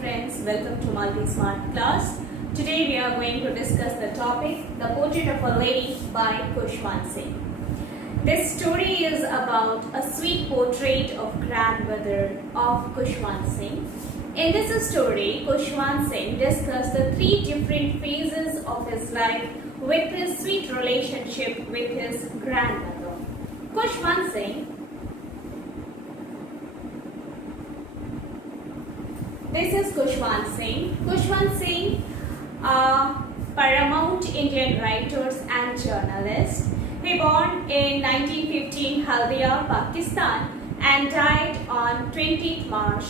friends, welcome to Multi Smart class. Today we are going to discuss the topic The Portrait of a Lady by Khushwant Singh. This story is about a sweet portrait of grandmother of Khushwant Singh. In this story, Khushwant Singh discussed the three different phases of his life with his sweet relationship with his grandmother. Khushwant Singh. This is Khushwant Singh. Khushwant Singh, a paramount Indian writer and journalist. He born in 1915 Haldia, Pakistan and died on 20th March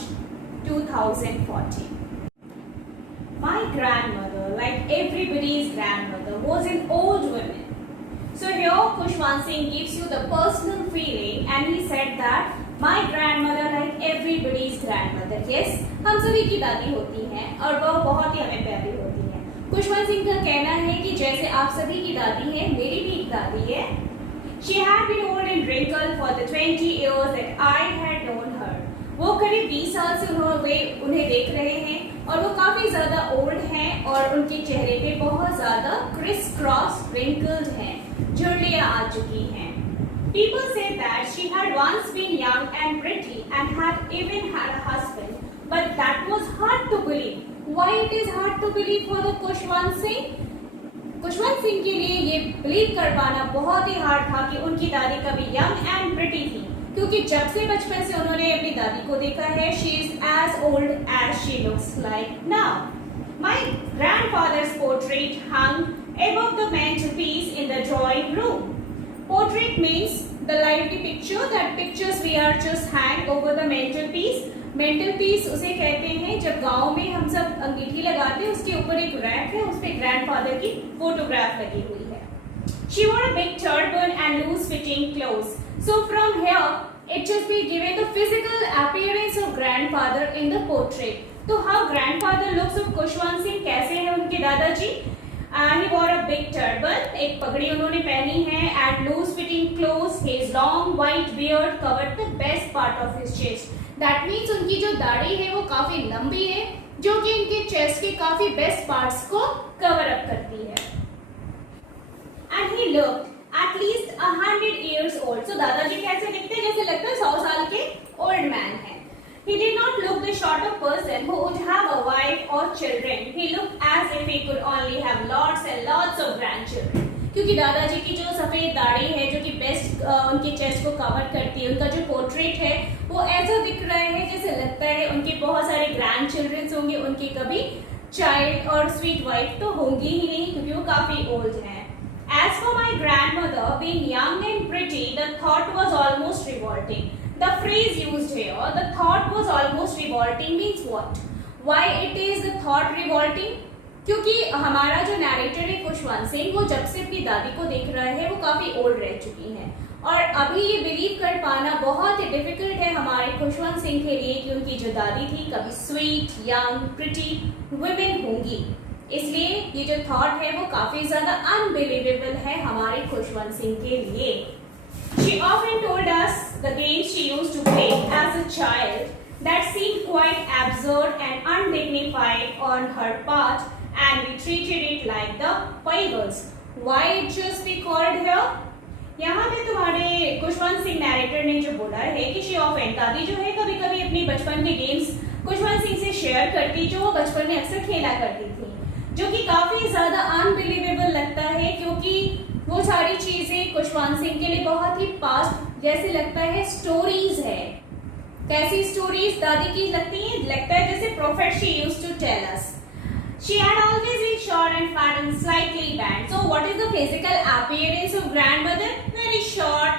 2014. My grandmother, like everybody's grandmother, was an old woman. So here Khushwant Singh gives you the personal feeling and he said that my grandmother like everybody's grandmother. Yes, हम सभी की दादी होती हैं और वह बहुत ही हमें प्यारी होती हैं. खुशवंत सिंह का कहना है कि जैसे आप सभी की दादी है, मेरी भी एक दादी है. She had been old and wrinkled for the 20 years that I had known her. वो करीब 20 साल से उन्हें देख रहे हैं और वो काफी ज्यादा ओल्ड हैं और उनके चेहरे पे बहुत ज्यादा क्रिस क्रॉस रिंकल्ड हैं, झुर्रियां आ चुकी हैं. People say that she had once been young and pretty and had even had a husband, but that was hard to believe. Why it is hard to believe for the Khushwant Singh? Khushwant Singh के लिए ये believe कर पाना बहुत ही hard था कि उनकी दादी कभी यंग एंड प्रिटी थी, क्योंकि जब से बचपन से उन्होंने अपनी दादी को देखा है, she is as old as she looks like now. My grandfather's portrait hung above the mantelpiece in the drawing room. Portrait means the lively picture, that pictures we are just hang over the mantelpiece. Mantelpiece उसे कहते हैं जब गांव में हम सब अंगीठी लगाते हैं, उसके ऊपर एक रैक है, उस पे ग्रैंडफादर की फोटोग्राफ लगी हुई है. She wore a big turban and loose-fitting clothes. So from here, it just be given the physical appearance of grandfather in the portrait. तो how grandfather looks of Khushwant Singh कैसे है उनके दादाजी? He wore a big turban, एक पगड़ी उन्होंने पहनी है, and loose-fitting clothes. His long white beard covered the best part of his chest. That means उनकी जो दाढ़ी है वो काफी लंबी है, जो कि उनके चेस्ट के काफी बेस्ट पार्ट्स को कवर अप करती है. And he looked at least 100 years old. So दादाजी कैसे दिखते हैं? जैसे लगता है 100 साल के ओल्ड मैन है. He did not look the sort of person who would have a wife or children. He looked as if he could only have lots and lots of grandchildren. क्योंकि दादाजी की जो सफेद दाढ़ी है, जो कि बेस्ट उनके चेस्ट को कवर करती है, उनका जो पोर्ट्रेट है वो ऐसा दिख रहा है जैसे लगता है उनके बहुत सारे ग्रैंड चिल्ड्रंस होंगे, उनके कभी चाइल्ड और स्वीट वाइफ तो होंगी ही नहीं, क्योंकि वो काफी ओल्ड हैं. As for my grandmother being young and pretty, the thought was almost revolting. The phrase used here, the thought was almost revolting, means what? Why it is the thought revolting? क्योंकि हमारा जो narrator है खुशवंत सिंह, वो जब से अपनी दादी को देख रहा है वो काफी ओल्ड रह चुकी हैं और अभी ये बिलीव कर पाना बहुत ही डिफिकल्ट है हमारे खुशवंत सिंह के लिए कि उनकी जो दादी थी कभी स्वीट यंग प्रिटी वुमेन होंगी. इसलिए ये जो थॉट है वो काफी ज्यादा अनबिलीवेबल है हमारे खुशवंत सिंह के लिए. She often told us the games she used to play as a child that seemed quite absurd and undignified on her part, and we treated it like the Bibles. Why it just be called here? यहाँ पे तुम्हारे Khushwant Singh narrator ने जो बोला है कि she often, दादी जो है कभी कभी अपनी बचपन के गेम्स खुशवंत सिंह से शेयर करती, जो वो बचपन में अक्सर खेला करती थी, जो कि काफी ज्यादा अनबिलीवेबल लगता है क्योंकि वो सारी चीजें खुशवंत सिंह के लिए बहुत ही पास्ट जैसे लगता है स्टोरीज है. कैसी स्टोरीज दादी की लगती है? लगता है जैसे prophet she used to tell us. She had always been short and fat and slightly bent. So what is the physical appearance of grandmother? Very short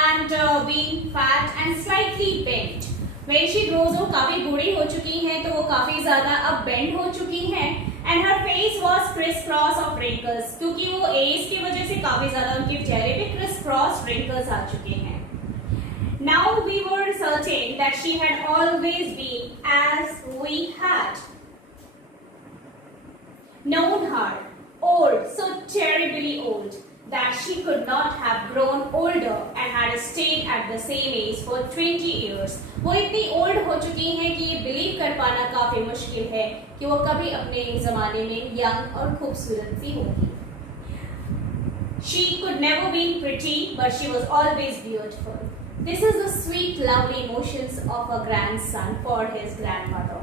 and being fat and slightly bent. When she grows up, काफी बूढ़ी हो चुकी हैं तो वो काफी ज्यादा अब bend हो चुकी हैं. And her face was crisscross of wrinkles. क्योंकि वो एज की वजह से काफी ज्यादा उनके चेहरे पे crisscross wrinkles आ चुके हैं. Now we were certain that she had always been as we had known her, old, so terribly old. that she could not have grown older and had stayed at the same age for 20 years. वो इतनी old हो चुकी हैं कि ये believe कर पाना काफी मुश्किल है कि वो कभी अपने जमाने में यंग और खूबसूरत सी होगी. She could never be pretty, but she was always beautiful. This is the sweet, lovely emotions of a grandson for his grandmother.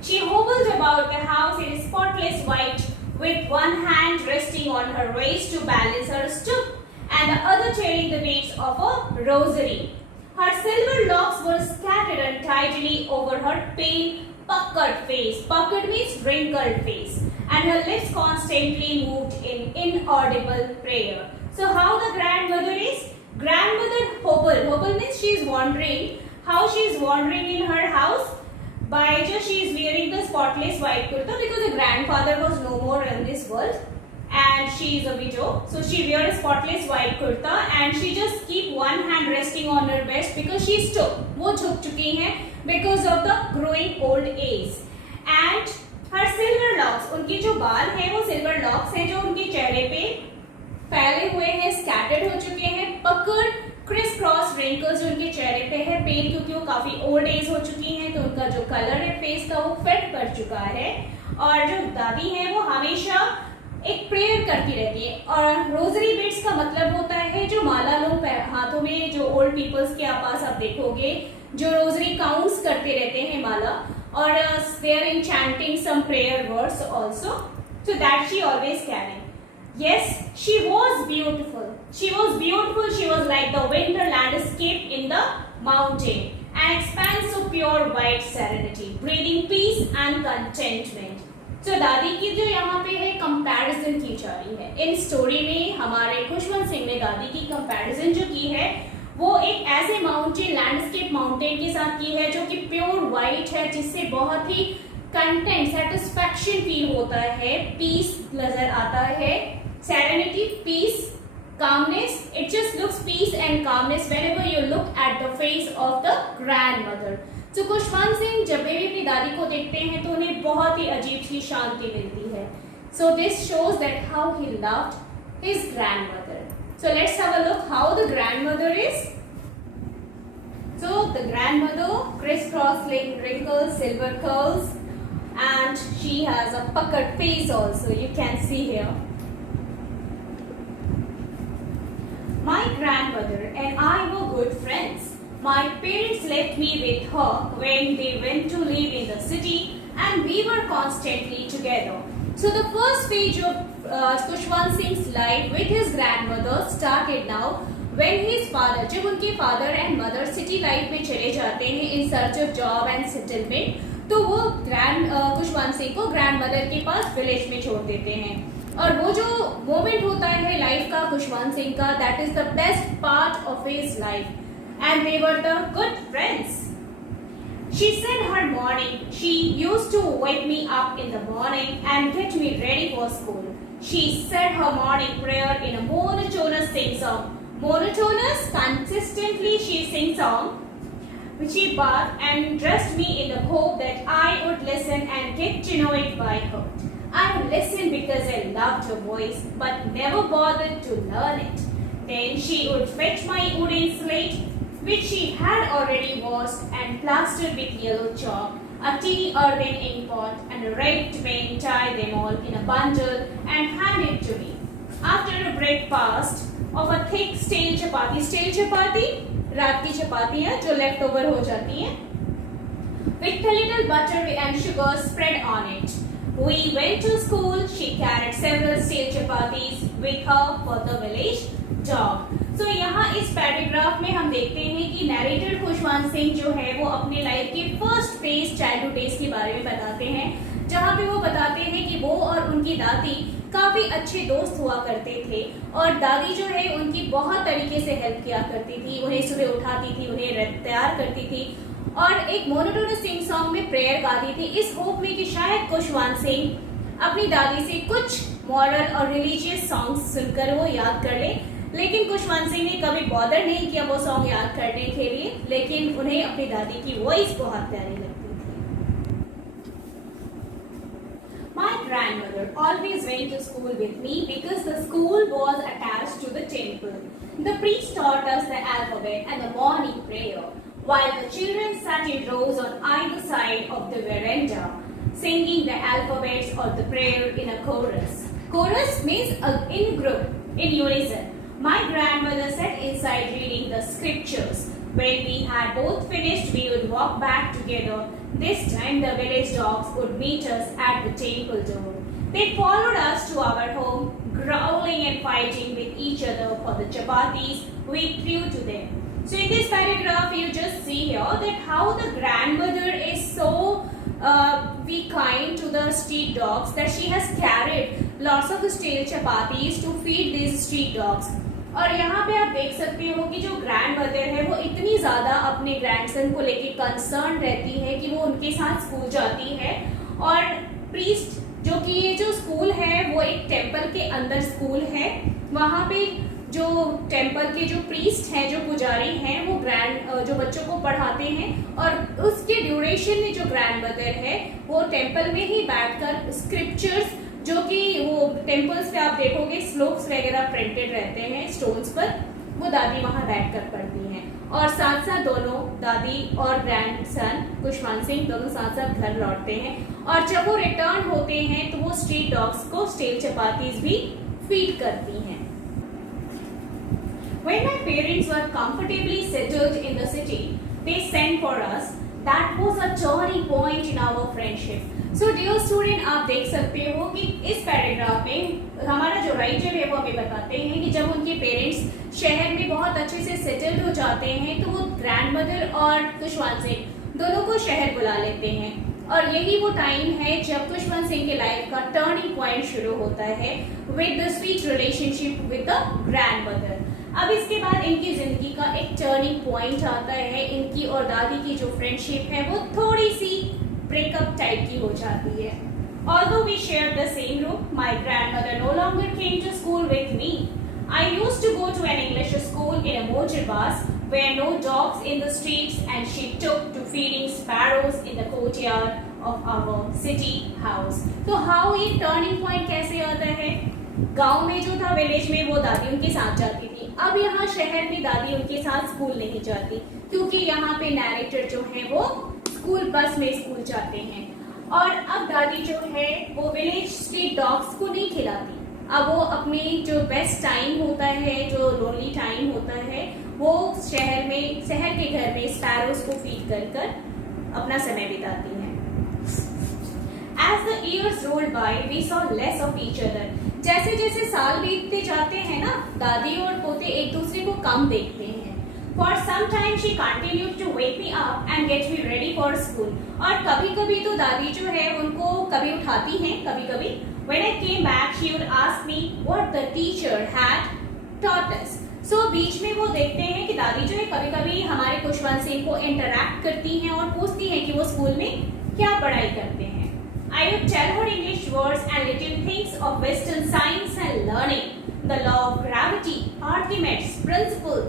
She hobbled about the house in spotless white, with one hand resting on her waist to balance her stoop, and the other carrying the weights of a rosary. Her silver locks were scattered untidily over her pale, puckered face. Puckered means wrinkled face. And her lips constantly moved in inaudible prayer. So how the grandmother is? Grandmother hobble. Hobble means she is wandering. How she is wandering in her house? By just she is wearing the spotless white kurta because the grandfather was no more in this world. And she is a widow. So she wears a spotless white kurta and she just keep one hand resting on her breast because she is stoop. वो झुक चुकी हैं because of the growing old age. And her silver locks, उनके जो बाल हैं वो silver locks हैं जो उनके चेहरे पे फैले हुए हैं, scattered हो चुके हैं, puckered, criss cross wrinkles जो उनके चेहरे पे है, pale क्योंकि वो काफी old age हो चुकी हैं तो उनका जो color है face का वो fade पड़ चुका है. और जो दादी है वो हमेशा एक प्रेयर करती रहती है. और रोजरी बीड्स का मतलब होता है जो माला लोग हाथों में, जो ओल्ड पीपल्स के पास आप देखोगे जो रोजरी काउंट्स करते रहते हैं माला, और they are enchanting some prayer words also, so that she always carry. Yes, she was beautiful. She was beautiful. She was like the winter landscape in the mountain, an expanse of pure white serenity, breathing peace and contentment. तो दादी की जो यहाँ पे है comparison की जा रही है. इन स्टोरी में हमारे खुशवंत सिंह ने दादी की कंपैरिजन जो की है वो एक ऐसे माउंटेन, लैंडस्केप माउंटेन के साथ की है जो कि प्योर वाइट है, जिससे बहुत ही कंटेंट, सेटिस्फैक्शन फील होता है, पीस नजर आता है, serenity, peace, calmness. It just looks peace and calmness whenever you look at the face of the grandmother. तो खुशवंत सिंह जब भी अपनी दादी को देखते हैं तो उन्हें बहुत ही अजीब सी शांति मिलती है. So this shows that how he loved his grandmother. So let's have a look how the grandmother is. So the grandmother, crisscross wrinkles, silver curls, and she has a puckered face also. You can see here. My grandmother and I were good friends. My parents left me with her when they went to live in the city and we were constantly together. So the first page of Khushwant Singh's life with his grandmother started now when his father, जब उनके father and mother city life में चले जाते हैं in search of job and settlement, तो वो खुशवंत सिंह को grandmother के पास village में छोड़ देते हैं. और वो जो moment होता है life का खुशवंत सिंह का, that is the best part of his life. And they were the good friends. She said her morning, she used to wake me up in the morning and get me ready for school. She said her morning prayer in a monotonous sing-song. Monotonous, consistently she sings song. She bathed and dressed me in the hope that I would listen and get to know it by heart. I listened because I loved her voice, but never bothered to learn it. Then she would fetch my wooden slate, which she had already washed and plastered with yellow chalk, a teeny earthen ink pot, and a red twine, tie them all in a bundle and hand it to me. After a breakfast of a thick stale chapati, रात की चपातियाँ जो left over हो जाती हैं, with a little butter and sugar spread on it. We went to school. She carried several stale chapatis with her for the village dog. So यहाँ इस paragraph में हम देखते हैं कि नैरेटर खुशवंत सिंह जो है वो अपने लाइफ के फर्स्ट फेज, चाइल्डहुड डेज के बारे में बताते हैं, जहाँ पे वो बताते हैं कि वो और उनकी दादी काफी अच्छे दोस्त हुआ करते थे और दादी जो है उनकी बहुत तरीके से हेल्प किया करती थी, उन्हें सुबह उठाती थी, उन्हें तैयार करती थी और एक मोनोटोनस सिंग सॉन्ग में प्रेयर गाती थी इस होप में कि शायद खुशवंत सिंह अपनी दादी से कुछ मॉरल और रिलीजियस सॉन्ग्स सुनकर वो याद कर ले. लेकिन खुशवंत सिंह ने कभी बॉदर नहीं किया वो सॉन्ग याद करने के लिए, लेकिन उन्हें अपनी दादी की वॉइस बहुत प्यारी लगती थी. My grandmother always went to school with me because the school was attached to the temple. The priest taught us the alphabet and the morning prayer, while the children sat in rows on either side of the veranda, singing the alphabets or the prayer in a chorus. Chorus means in group, in unison. My grandmother sat inside reading the scriptures. When we had both finished, we would walk back together. This time the village dogs would meet us at the temple door. They followed us to our home, growling and fighting with each other for the chapatis we threw to them. So in this paragraph, you just see here that how the grandmother is so be kind to the street dogs that she has carried lots of stale chapatis to feed these street dogs. और यहाँ पे आप देख सकते हो कि जो grand mother है वो इतनी ज्यादा अपने ग्रैंडसन को लेके कंसर्न रहती है कि वो उनके साथ स्कूल जाती है। और प्रीस्ट जो कि ये जो स्कूल है वो एक टेम्पल के अंदर स्कूल है, वहाँ पे जो टेम्पल के जो प्रीस्ट हैं, जो पुजारी हैं, वो जो बच्चों को पढ़ाते हैं और उसके ड्यूरेशन में जो ग्रैंड मदर है वो टेम्पल में ही बैठकर स्क्रिप्चर्स, जो कि वो टेम्पल्स पे आप देखोगे स्लोक्स वगैरह प्रिंटेड रहते हैं स्टोन्स पर, वो दादी वहां बैठकर पढ़ती हैं। और साथ साथ दोनों दादी और ग्रैंडसन कुशवंत सिंह दोनों साथ साथ घर लौटते हैं और जब वो रिटर्न होते हैं तो वो स्ट्रीट डॉग्स को स्टेल चपातीज भी फीड करती हैं। When my parents were comfortably settled in the city, they sent for us. That was a turning point in our friendship. So dear student, आप देख सकते हो कि इस पैराग्राफ में हमारा जो राइटर है वो हमें बताते हैं कि जब उनके पेरेंट्स शहर में बहुत अच्छे से सेटल्ड हो जाते हैं तो वो ग्रैंड मदर और कुशवंत सिंह दोनों को शहर बुला लेते हैं और यही वो टाइम है जब कुशवंत सिंह के लाइफ का टर्निंग पॉइंट शुरू होता है with the sweet relationship with the grand mother. अब इसके बाद इनकी जिंदगी का एक टर्निंग पॉइंट आता है, इनकी और दादी की जो फ्रेंडशिप है वो थोड़ी सी ब्रेकअप टाइप की हो जाती है। Although we shared the same room, my grandmother no longer came to school with me. I used to go to an English school in a motor bus where no dogs in the streets, and she took to feeding sparrows in the courtyard of our city house. तो how ये turning point कैसे आता है? गांव में जो था village में वो दादी उनके साथ जाती थी, अब यहाँ शहर में दादी उनके साथ स्कूल नहीं जाती क्योंकि यहाँ पे नैरेटर जो है वो स्कूल बस में स्कूल जाते हैं। और अब दादी जो है वो विलेज स्ट्रीट डॉग्स को नहीं खिलाती, अब वो अपने जो बेस्ट टाइम होता है, जो लोनली टाइम होता है, वो शहर के घर में स्पैरोज को फीड कर कर अपना समय बिताती हैं। As the years rolled by, we saw less of each other. जैसे जैसे साल बीतते जाते हैं ना, दादी और पोते एक दूसरे को कम देखते हैं। For some time she continued to wake me up and get me ready for school. और कभी कभी तो दादी जो है उनको कभी उठाती हैं, कभी कभी when I came back she would ask me what the teacher had taught us. So बीच में वो देखते हैं कि दादी जो है कभी कभी हमारे कुशवंत सिंह को इंटरैक्ट करती हैं और पूछती हैं कि वो स्कूल में क्या पढ़ाई करते हैं। I would tell her English words and little things of Western science and learning, the law of gravity, Archimedes' principle,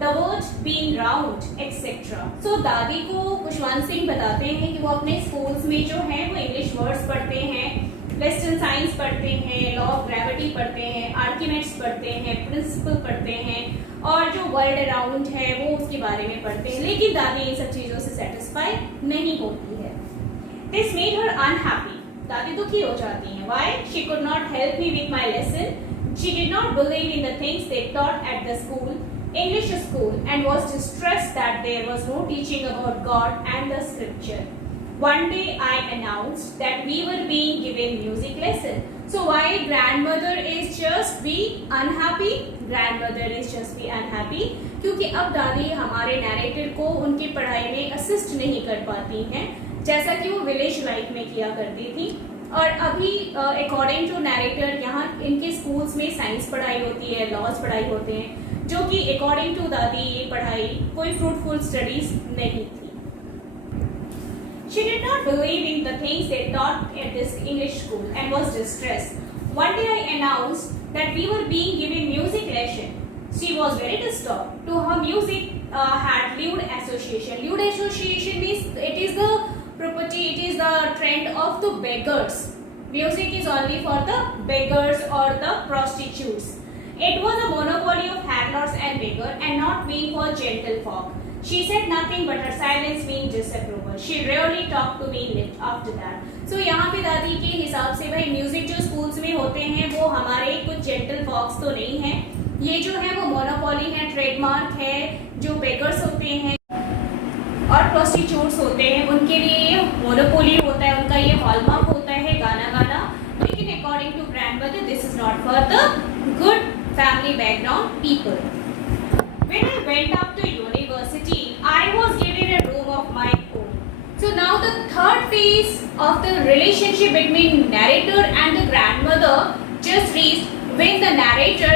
the world being round, etc. So दादी को कुशवंत सिंह बताते हैं कि वो अपने स्कूल्स में जो है वो इंग्लिश वर्ड्स पढ़ते हैं, वेस्टर्न साइंस पढ़ते हैं, लॉ ऑफ ग्रेविटी पढ़ते हैं, आर्किमेड्स पढ़ते हैं, प्रिंसिपल पढ़ते हैं और जो वर्ल्ड अराउंड है वो उसके बारे में पढ़ते हैं। लेकिन दादी इन सब चीजों से सेटिस्फाई नहीं होती है। This made her unhappy. दादी दुखी हो जाती हैं। Why? She could not help me with my lesson. She did not believe in the things they taught at the school, English school, and was distressed that there was no teaching about God and the scripture. One day I announced that we were being given music lesson. So why grandmother is just be unhappy? Grandmother is just be unhappy क्योंकि अब दादी हमारे narrator को उनकी पढ़ाई में assist नहीं कर पाती हैं जैसा कि वो विलेज लाइफ में किया करती थी। और अभी अकॉर्डिंग टू नैरेटर यहाँ इनके स्कूल्स में साइंस पढ़ाई होती है, लॉज पढ़ाई होते हैं, जो कि अकॉर्डिंग टू दादी ये पढ़ाई कोई फ्रूटफुल स्टडीज नहीं थी। She did not believe in the things they taught at this English school and was distressed. One day I announced that we were being given music lesson. She was very disturbed. To her music had lewd association. Lewd association means it is the property, it is the trend of the beggars. Music is only for the beggars or the prostitutes. It was a monopoly of landlords and beggars and not meant for gentlefolk. She said nothing but her silence meant disapproval. She rarely talked to me after that. So यहाँ पे दादी के हिसाब से भाई music जो schools में होते हैं वो हमारे कुछ जेंटल फॉक्स तो नहीं है, ये जो है वो मोनोपोली है, ट्रेडमार्क है, जो बेगर्स होते हैं और प्रोस्टिट्यूट्स होते हैं उनके लिए ये मोनोपोली होता है, उनका ये हॉलमार्क होता है गाना गाना. लेकिन according to grandmother this is not for the good family background people. When I went up to university, I was given a room of my own. So now the third phase of the relationship between narrator and the grandmother just reached when the narrator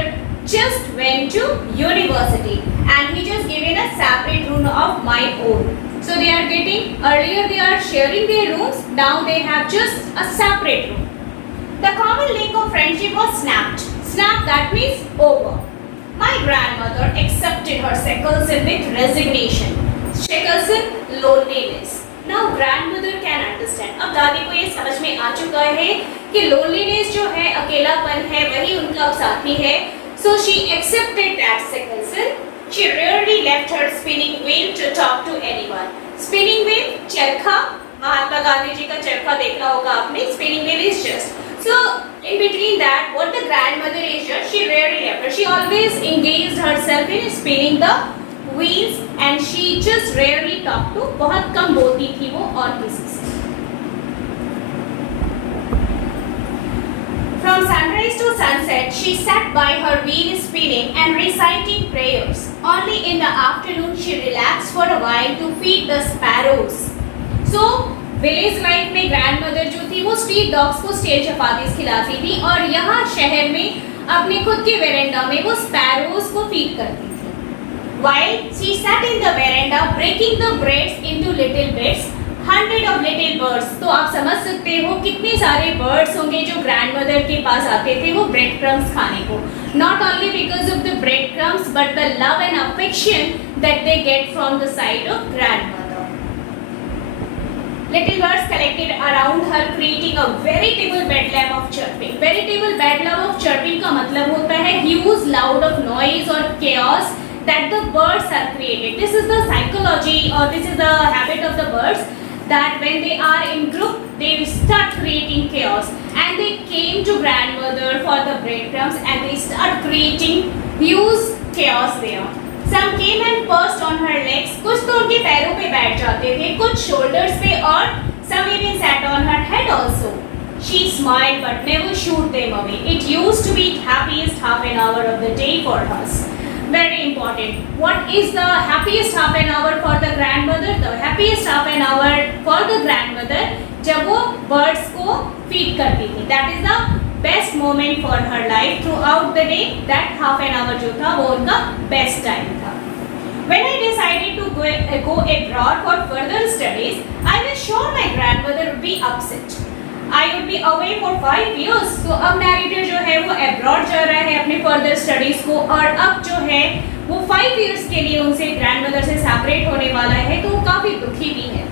just went to university and he just given a separate room of my own. So they are getting, earlier they are sharing their rooms, now they have just a separate room. The common link of friendship was snapped. Snap, that means over. My grandmother accepted her Shackleton with resignation. Shackleton, loneliness. Now grandmother can understand. अब दादी को ये समझ में आ चुका है कि loneliness जो है, अकेलापन है, वही उनका अब साथी है. So she accepted that Shackleton. She rarely left her spinning wheel to talk to anyone. Spinning wheel, चरखा, महात्मा गांधी जी का चरखा देखा होगा आपने. Spinning wheel is just. So in between that, what the grandmother is just, she rarely left her. She always engaged herself in spinning the wheels and she just rarely talked to. बहुत कम बोलती थी वो और किसी से. From sunrise to sunset, she sat by her wheel spinning and reciting prayers. Only in the afternoon she relaxed for a while to feed the sparrows. So village life में grandmother जो थी वो स्ट्रीट डॉग्स को stele chapatis खिलाती थी और यहाँ शहर में अपने खुद के वेरेंडा में वो स्पैरोज को फीड करती थी. While she sat in the veranda breaking the breads into little bits, hundred of little birds. तो आप समझ सकते हो कितने सारे बर्ड्स होंगे जो ग्रैंडमदर के पास आते थे वो ब्रेड क्रम्स खाने को. Not only because of the bread crumbs but the love and affection that they get from the side of grandmother. Little birds collected around her creating a veritable bedlam of chirping. Veritable bedlam of chirping का मतलब होता है huge loud of noise or chaos that the birds are created. This is the psychology or this is the habit of the birds that when they are in group they start creating chaos and they came to grandmother for the breadcrumbs and they start creating huge chaos there. Some came and perched on her legs. कुछ तो उनके पैरों पे बैठ जाते थे, कुछ shoulders पे और some even sat on her head also. She smiled but never shooed them away. It used to be the happiest half an hour of the day for us. Very important. What is the happiest half an hour for the grandmother? The happiest half an hour for the grandmother जब वो birds को feed करती थी. That is the best moment for her life throughout the day. That half an hour जो था वो उनका best time था. When I decided to go abroad for further studies, I was sure my grandmother would be upset. I would be away for 5 years. So अब narrator जो है वो abroad जा रहा है अपने further studies को और अब जो है वो 5 years के लिए उनसे grandmother से separate होने वाला है तो वो काफी दुखी भी है.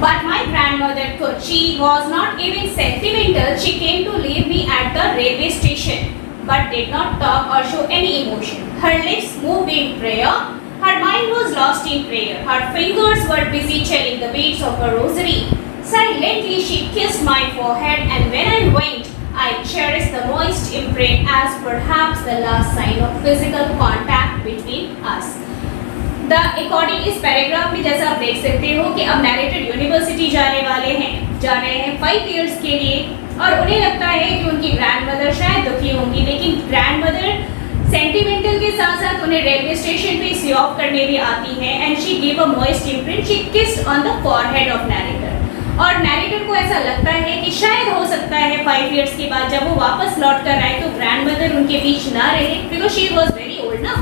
But my grandmother could. She was not even sentimental. She came to leave me at the railway station, but did not talk or show any emotion. Her lips moved in prayer. Her mind was lost in prayer. Her fingers were busy telling the beads of her rosary. Silently she kissed my forehead, and when I went, I cherished the moist imprint as perhaps the last sign of physical contact between us. The according इस paragraph में जैसा आप देख सकते हो कि अब narrator university जाने वाले हैं, जा रहे हैं 5 इयर्स के लिए और उन्हें लगता है कि उनकी ग्रैंडमदर शायद दुखी होंगी, लेकिन ग्रैंडमदर सेंटिमेंटल के साथ साथ उन्हें रेलवे स्टेशन पे सी ऑफ करने भी आती है and she give a moist imprint. She kissed on the forehead of narrator और नैरेटर को ऐसा लगता है कि शायद हो सकता है 5 इयर्स के बाद जब वो वापस लौट कर आए तो ग्रैंडमदर उनके बीच ना रहे because she was very old ना.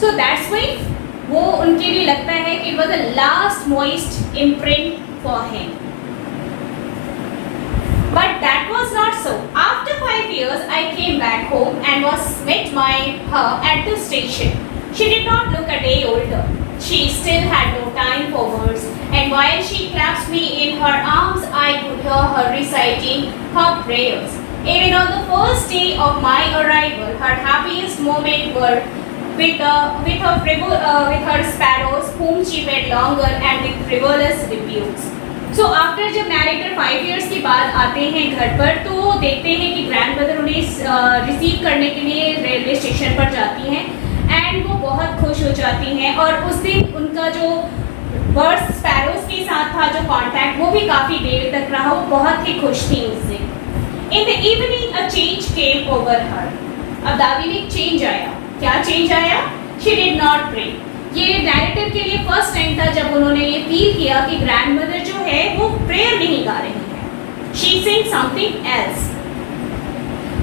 सो दैट्स व्हाई वो उनके लिए लगता है कि was the last moist imprint for him. But that was not so. After 5 years, I came back home and was met by her at the station. She did not look a day older. She still had no time for words, and while she clasped me in her arms, I could her reciting her prayers. Even on the first day of my arrival, her happiest moment were with her sparrows, whom she fed longer, and with frivolous rebukes. So after जब narrator 5 years के बाद आते हैं घर पर, तो देखते हैं कि grandmother उन्हें रिसीव करने के लिए रेलवे स्टेशन पर जाती हैं एंड वो बहुत खुश हो जाती हैं और उस दिन उनका जो बर्ड्स स्पैरोज के साथ था जो कांटेक्ट वो भी काफ़ी देर तक रहा, वो बहुत ही खुश थी उससे। In the evening a change came over her. अब दादी में एक चेंज आया। क्या चेंज आया? She did not pray. ये डायरेक्टर के लिए फर्स्ट टाइम था जब उन्होंने ये फील किया कि ग्रैंडमदर जो है वो प्रेयर नहीं गा रही है। She Singh something else.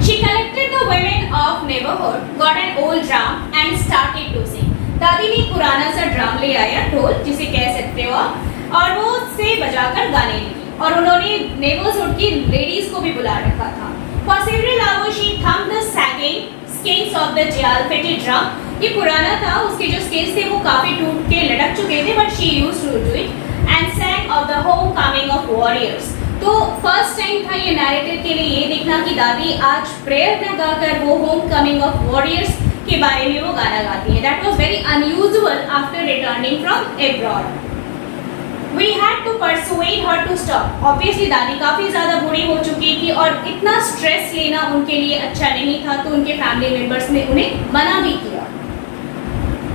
She collected the women of neighborhood, got an old drum and started to sing. दादी ने पुराना सा ड्रम ले आया, ढोल जिसे कह सकते हो आप, और वो उससे बजाकर गाने लगी और उन्होंने नेबरहुड की लेडीज को भी बुला रखा था। For several hours she thumped the sagging skins of the jalfetted drum. ये पुराना था, उसके जो स्केल्स थे वो काफी टूट के लटक चुके थे, but she used to do it and sang of the homecoming of warriors. तो फर्स्ट टाइम था ये नैरेटर के लिए ये देखना कि दादी आज प्रेयर न गाकर वो होम कमिंग ऑफ वॉरियर्स के बारे में वो गाना गाती हैं। That was very unusual after returning from abroad. We had to persuade her to stop. Obviously दादी काफी ज्यादा बूढ़ी हो चुकी थी और इतना स्ट्रेस लेना उनके लिए अच्छा नहीं था, तो उनके फैमिली मेंबर्स ने उन्हें मना भी किया।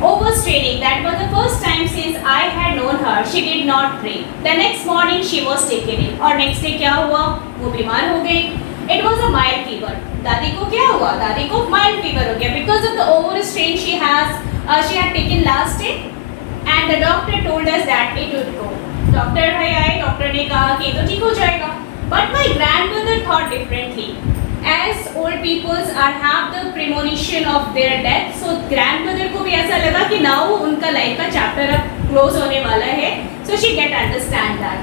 Overstraining, that was the first time since I had known her. She did not pray. The next morning she was taken in. और next day क्या हुआ? वो बीमार हो गई। It was a mild fever. दादी को क्या हुआ? दादी को mild fever हो गया because of the overstrain she had taken last day, and the doctor told us that it would go. Doctor भाई आए, डॉक्टर ने कहा कि तो ठीक हो जाएगा। But my grandmother thought differently. As old peoples have the premonition of their death, so grandmother को भी ऐसा लगा कि now उनका लाइफ का चैप्टर अब क्लोज होने वाला है, so she get understand that,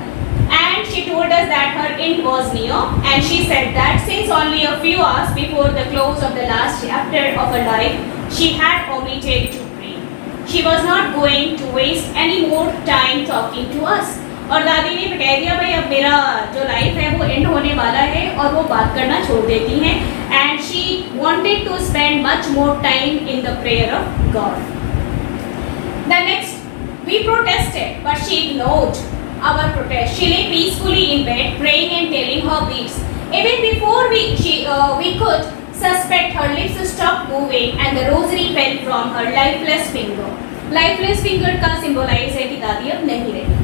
and she told us that her end was near, and she said that since only a few hours before the close of the last chapter of her life, she had omitted to pray. She was not going to waste any more time talking to us. और दादी ने कह दिया भाई अब मेरा जो life है वो एंड होने वाला है, और वो बात करना छोड़ देती हैं, and she wanted to spend much more time in the prayer of God. The next we protested but she ignored our protest. She lay peacefully in bed praying and telling her beads. Even before we could suspect, her lips stopped moving and the rosary fell from her lifeless finger. Lifeless finger का symbolize है कि दादी अब नहीं रही।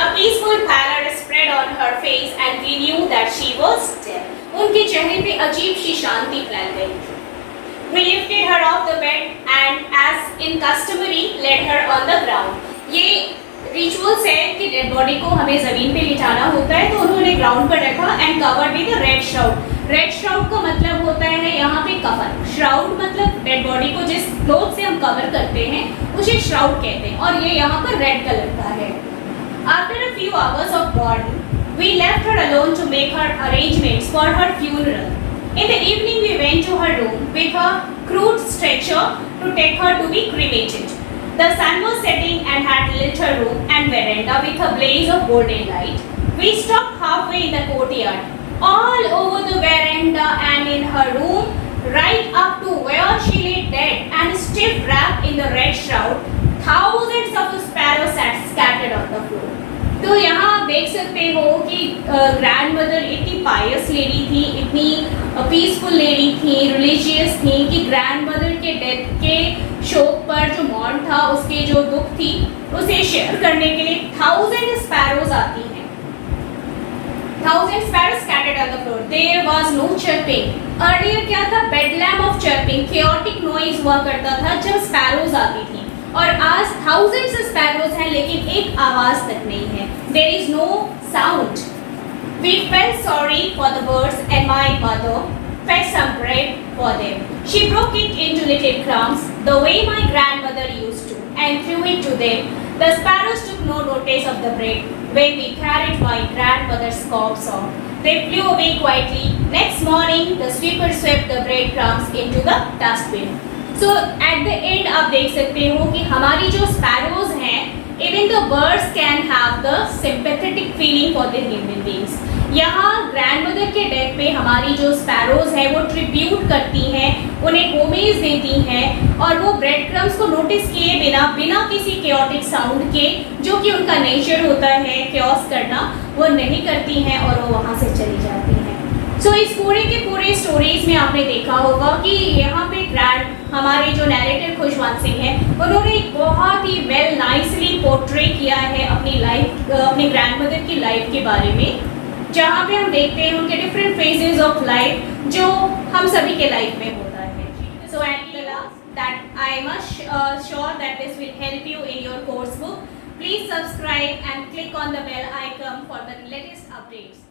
A peaceful pallor spread on her face and we knew that she was dead. उनके चेहरे पे अजीब सी शांति फैल गई। We lifted her off the bed and, as in customary, laid her on the ground. ये रिचुअल्स है कि डेड बॉडी को हमें जमीन पे लिटाना होता है, तो उन्होंने ग्राउंड पर रखा and covered with red shroud. Red shroud का मतलब होता है यहाँ पे कफन। श्राउड मतलब डेड बॉडी को जिस क्लोथ से हम कवर करते हैं उसे श्राउड कहते हैं, और ये यहाँ पर रेड कलर का है। After a few hours of mourning, we left her alone to make her arrangements for her funeral. In the evening, we went to her room with a crude stretcher to take her to be cremated. The sun was setting and had lit her room and veranda with a blaze of golden light. We stopped halfway in the courtyard. All over the veranda and in her room, right up to where she lay dead and stiff wrapped in the red shroud, thousands of sparrows sat scattered on the floor. तो यहाँ आप देख सकते हो कि grandmother इतनी पायस lady थी, इतनी पीसफुल लेडी थी, रिलीजियस थी कि ग्रैंडमदर के डेथ के शोक पर जो मौन था, उसके जो दुख थी उसे शेयर करने के लिए 1000 स्पैरोज आती हैं। 1000 sparrows scattered on the floor. There was no chirping. Earlier क्या था? Bedlam of chirping, chaotic noise हुआ करता था जब स्पैरोज आती थी, और आज thousands स्पैरोज हैं लेकिन एक आवाज तक नहीं है। There is no sound. We felt sorry for the birds and my mother fed some bread for them. She broke it into little crumbs the way my grandmother used to and threw it to them. The sparrows took no notice of the bread when we carried my grandmother's corpse off. They flew away quietly. Next morning, the sweeper swept the bread crumbs into the dustbin. So at the end आप देख सकते हो कि हमारी जो sparrows हैं, even the birds can have the sympathetic sympathetic feeling for the human beings. यहाँ grandmother के डेथ पे हमारी जो स्पैरोज है वो ट्रिब्यूट करती हैं, उन्हें होमेज देती हैं और वो ब्रेड क्रम्स को नोटिस किए बिना बिना किसी केओटिक साउंड के, जो कि उनका नेचर होता है केओस करना, वो नहीं करती हैं और वो वहाँ से चली जाती हैं। सो इस पूरे के पूरे स्टोरीज में आपने देखा होगा कि यहाँ पे हमारे जो नैरेटर खुशवंत सिंह है, उन्होंने एक बहुत ही वेल नाइसली पोर्ट्रे किया है अपनी लाइफ, अपनी ग्रैंडमदर की लाइफ के बारे में, जहाँ पे हम देखते हैं उनके डिफरेंट फेजेस ऑफ लाइफ जो हम सभी के लाइफ में होता है। So at the last that I must sure that this will help you in your course book. Please subscribe and click on the bell icon for the latest updates.